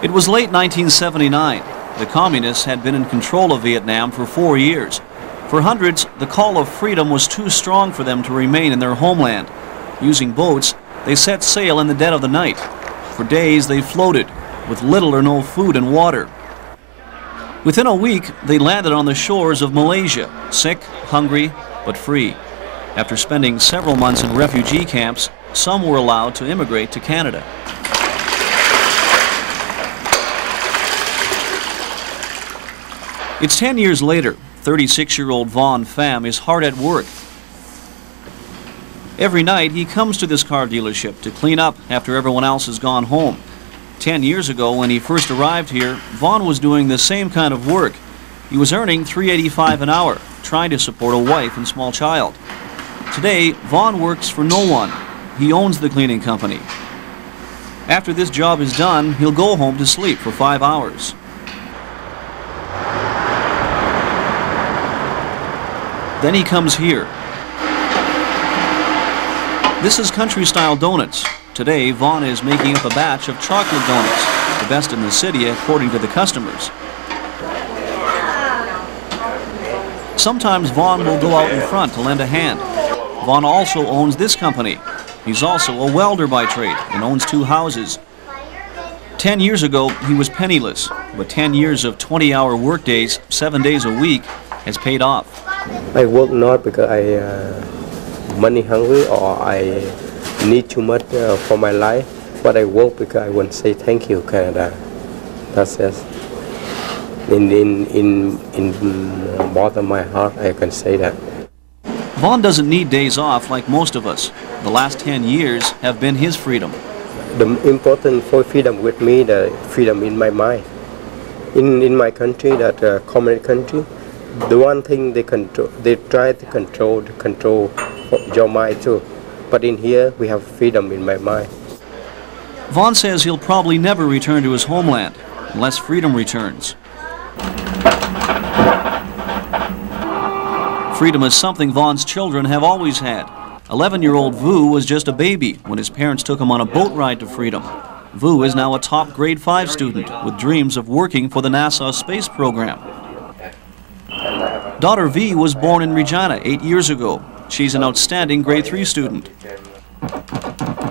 It was late 1979. The communists had been in control of Vietnam for 4 years. For hundreds, the call of freedom was too strong for them to remain in their homeland. Using boats, they set sail in the dead of the night. For days, they floated, with little or no food and water. Within a week, they landed on the shores of Malaysia, sick, hungry, but free. After spending several months in refugee camps, some were allowed to immigrate to Canada. It's 10 years later. 36-year-old Pham is hard at work. Every night he comes to this car dealership to clean up after everyone else has gone home. 10 years ago, when he first arrived here, Vuong was doing the same kind of work. He was earning $3.85 an hour, trying to support a wife and small child. Today, Vuong works for no one. He owns the cleaning company. After this job is done, he'll go home to sleep for 5 hours. Then he comes here. This is country-style donuts. Today, Vuong is making up a batch of chocolate donuts, the best in the city according to the customers. Sometimes Vuong will go out in front to lend a hand. Vuong also owns this company. He's also a welder by trade and owns 2 houses. 10 years ago, he was penniless, but 10 years of 20-hour workdays, 7 days a week, has paid off. I work not because I money hungry or I need too much for my life, but I work because I want to say thank you, Canada. That's it. In bottom of my heart, I can say that. Vuong doesn't need days off like most of us. The last 10 years have been his freedom. The important for freedom with me, the freedom in my mind. In my country, that communist country, the one thing they try to control your mind too. But in here, we have freedom in my mind. Vuong says he'll probably never return to his homeland unless freedom returns. Freedom is something Vuong's children have always had. 11-year-old Vu was just a baby when his parents took him on a boat ride to freedom. Vu is now a top grade 5 student with dreams of working for the NASA space program. Daughter V was born in Regina 8 years ago. She's an outstanding grade 3 student.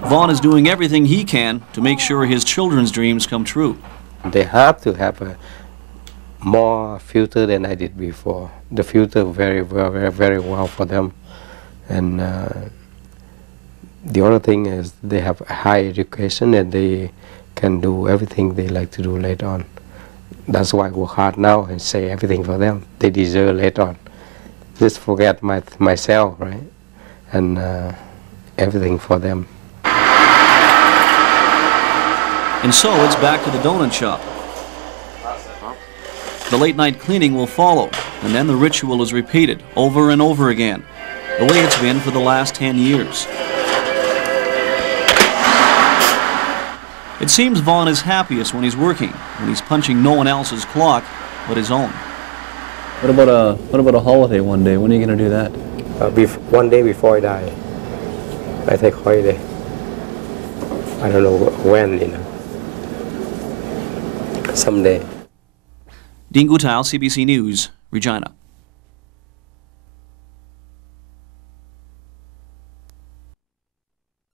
Vuong is doing everything he can to make sure his children's dreams come true. They have to have a more future than I did before. The future very well for them. And the other thing is they have high education and they can do everything they like to do later on. That's why I work hard now and say everything for them. They deserve later on. Just forget myself, right? And everything for them. And so it's back to the donut shop. The late night cleaning will follow, and then the ritual is repeated over and over again, the way it's been for the last 10 years. It seems Vuong is happiest when he's working, when he's punching no one else's clock but his own. What about a holiday one day? When are you going to do that? One day before I die, I take holiday. I don't know when, someday. Dean Gutile, CBC News, Regina.